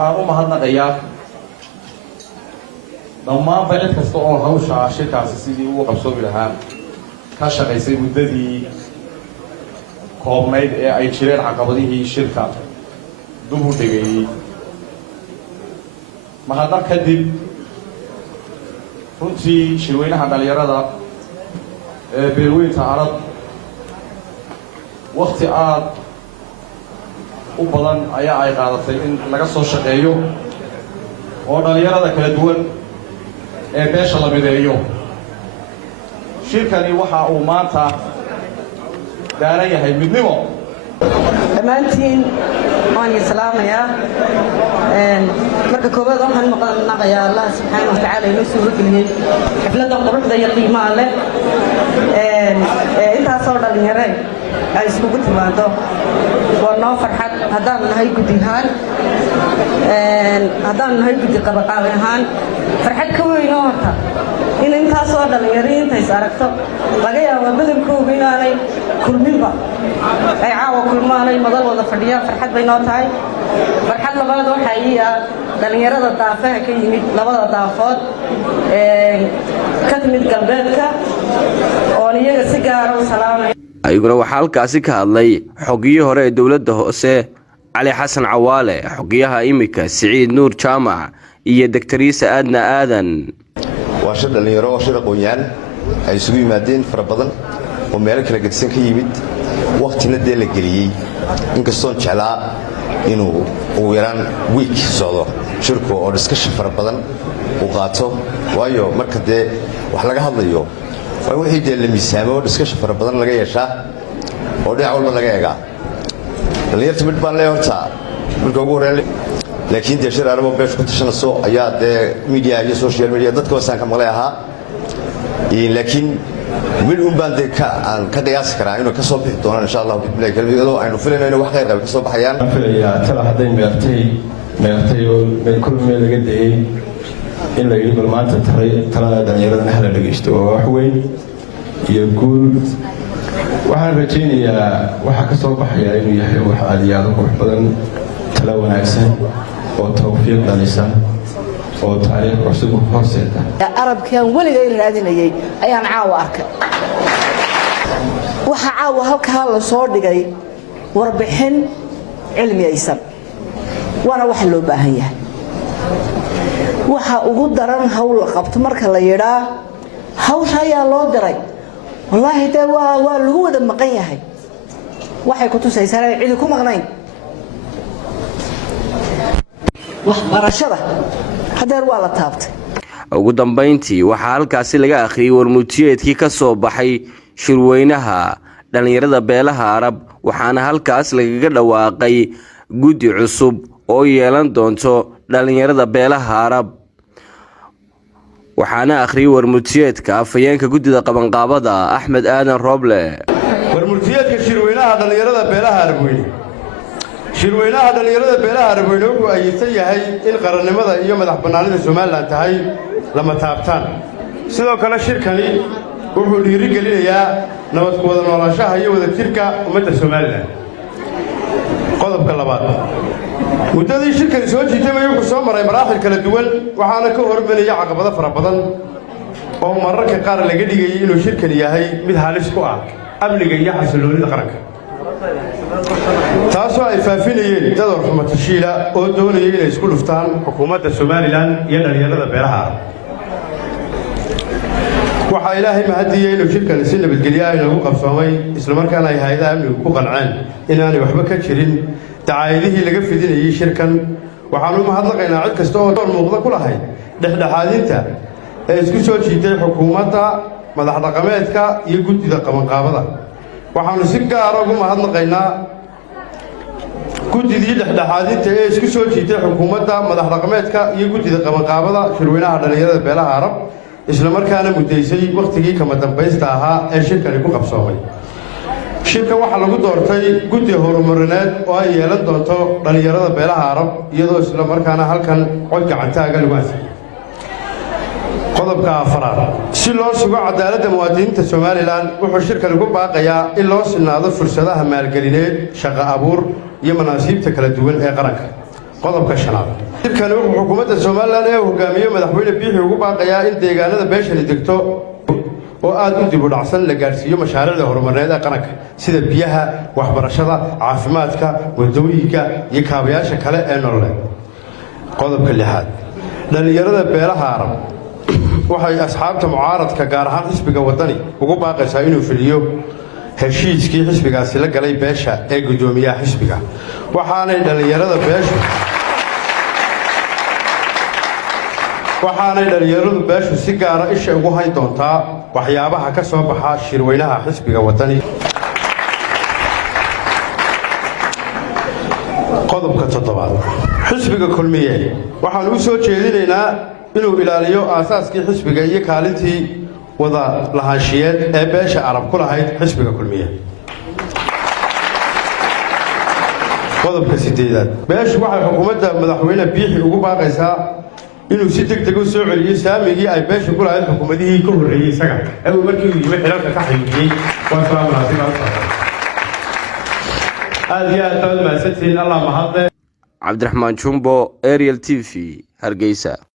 waxaan u mahadnaqayaa dhammaan cid kasta oo hawsha shirkaasi sidii uu qabsoomi lahaa ka shaqaysay muddadii koobnayd ee ay jireen caqabadihii shirka dib u dhigay. mahadnaq kadib runtii shirweynaha dhalinyarada ee beelweynta Arab waqti aad u badan ayaa ay qaadatay in laga soo shaqeeyo oo dhalinyarada kala duwan ee beesha la mideeyo. shirkani waxa uu maanta daaran yahay midnimo. dhammaantiin waan islaamayaa marka koobaad waxaan maqnaaqayaa Allah subxaanahu wa ta'aala inuu soo geliyay xafladda quruxda iyo qiimaha leh intaas oo dhalinyaro ay iskugu timaado waa noo farxad haddaan nahay guddihaan haddaan nahay guddi qabaqaab ahaan farxad ka weyn oo horta in intaas oo dhalinyaro intays aragto laga yaabo badankooda inaanay kulminba ay caawa kulmaanay madal wada fadhiyaan farxad bay noo tahay. farxad labaad waxaa ii ah dhalinyarada daafaha ka yimid labada daafood ka timid galbeedka oo iyaga si gaar ah u salaamay. ayaguna waxaa halkaasi ka hadlay xogiyihii hore ee dowladda hoose Cali Xasan Cawaale, xogiyaha imika Siciid Nuur Jaamac iyo Dr. Aadna Aadan. waa shir dhalinyaro oo shir aqoon-yahan ay isugu yimaadeen fara badan oo meelo kala gedsan ka yimid waqtina dee la geliyey inkastoon jeclaa inuu ugu yaraan week socdo shirku oo discussion fara badan uu qaato waayo marka dee wax laga hadlayo waa wixii dee la miisaamo oo discussion fara badan laga yeeshaa oo dhinac walba laga eegaa. dhalinyarta mid baan leeyahay horta marka ugu horreyn laakiin dee shir arrimo beesha ku tashanayso ayaa dee media iyo social media dadka wasaan ka maqlay ahaa laakiin mid un baan dee aan ka qiyaasi karaa inuu ka soo bixi doonaan insha Allah bismillaah kalmiyado aynu filayno inay wax khayr qaba ka soo baxayaan. filayaa tala hadday meertay oo meel kulmay laga dayay in la yiri maanta talada dhalinyarada hala dhageysto oo wax weyn iyo guul. waxaan rajaynayaa waxa ka soo baxaya inuu yahay wax aad iyo aad u qurux badan, tala wanaagsan oo tawfiiq dhalisa oo taariikh cusub horseeda. arabkan waliga raadinayay ayaan caawa arkay. waxa caawa halkaa la soo dhigay warbixin cilmiyaysan waana wax loo baahan yahay. waxa ugu daran hawl qabto marka la yiraahdo hawsha ayaa loo diray wallahi taa waa lagu wada maqan yahay waxay ku tusaysaa cid ku maqnayn wax barashada hadeer waa la taabtay. ugu dambeyntii waxaa halkaasi laga akhriyay warmutiyeedkii ka soo baxay shirweynaha dhalinyarada beelaha Arab waxaana halkaas lagaga dhawaaqay guddi cusub oo yeelan doonto dhalinyarada beelaha Arab. waxaana akhriyay warmutiyeedka afayeenka guddida qabanqaabada Axmed Aadan Roble. warmutiyeedka shirweynaha dhalinyarada beelaha Arab shirweynaha dhalinyarada beelaha Arab wuxuu aysan yahay in qarannimada iyo madax bannaanida Soomaaliland tahay lama taabtaan. sidoo kale shirkani wuxuu dhiirigelinayaa nabad ku wada noolaanshaha iyo wada jirka ummadda Soomaaliland. qodobka labaad muddadii shirkani soo jiitay wuxuu soo maray maraaxil kala duwan waxaana ka hormarayay caqabado fara badan oo mararka qaar laga dhigay inuu shirkani yahay mid halis ku ah amniga iyo xasilloonida qaranka, taasoo ay faafinayeen dad warxumatashiila oo doonayay inay isku dhuftaan xukuumadda Soomaaliland iyo dhalinyarada beelaha. waxaa ilaahay mahadiyay inuu shirkani si nabadgelyo ah inoogu qabsoomay isla markaana ay hay'adaha amnigu ku qanceen inaanay waxba ka jirin dacaayadihii laga fidinayay shirkan. waxaanu mahadnaqaynaa cid kasta oo door muuqda ku lahayd dhexdhexaadinta ee isku soo jiitay xukuumadda, madax dhaqameedka iyo guddida qabanqaabada. waxaanu si gaar ah ugu mahadnaqaynaa guddidii dhexdhexaadinta ee isku soo jiitay xukuumadda, madax dhaqameedka iyo guddida qabanqaabada shirweynaha dhalinyarada beelaha Arab isla markaana muddaysay waqtigii kama dambaysta ahaa ee shirkani ku qabsoomay. shirka waxaa lagu doortay guddi horumarineed oo ay yeelan doonto dhalinyarada beelaha Arab iyadoo isla markaana halkan cod gacantaaga lagu ansixiyay. qodobka afraad si loo sugo cadaaladda muwaadiniinta Soomaaliland wuxuu shirkani ku baaqayaa in loo sinaado fursadaha maalgelineed, shaqo abuur iyo manaasiibta kala duwan ee qaranka. qodobka shanaad shirkani wuxuu xukuumadda Soomaaliland ee hogaamiye madaxweyne Biixi ugu baaqayaa in deegaanada beeshani degto oo aad u dib u dhacsan la gaarsiiyo mashaariicda horumarineed ee qaranka sida biyaha, waxbarashada, caafimaadka, wadooyinka iyo kaabayaasha kale ee nololeed. qodobka lixaad dhalinyarada beelaha Arab waxay asxaabta mucaaradka gaar ahaan xisbiga wadani ugu baaqaysaa inuu fuliyo heshiiskii xisbigaasi la galay beesha ee gudoomiyaha xisbiga waxaanay dhalinyaradu beeshu si gaara isha ugu hayn doontaa waxyaabaha ka soo baxa shirweynaha xisbiga wadani. qodobka toddobaad xisbiga kulmiye waxaan u soo jeedinaynaa inuu ilaaliyo aasaaskii xisbiga iyo kaalintii wada lahaanshiyeed ee beesha Arab ku lahayd xisbiga kulmiye. qodobka 8 beeshu waxay xukuumadda madaxweyne Biixi ugu baaqaysaa inuu si degdeg u soo celiyo saamigii ay beesha ku lahayd xukuumadihii ka horreeyay isaga ee uu markii uu yimid xilalka ka xayuubiyey. waa salaam alaykum. Cabdiraxmaan Jumbo, Ariel TV, Hargeysa.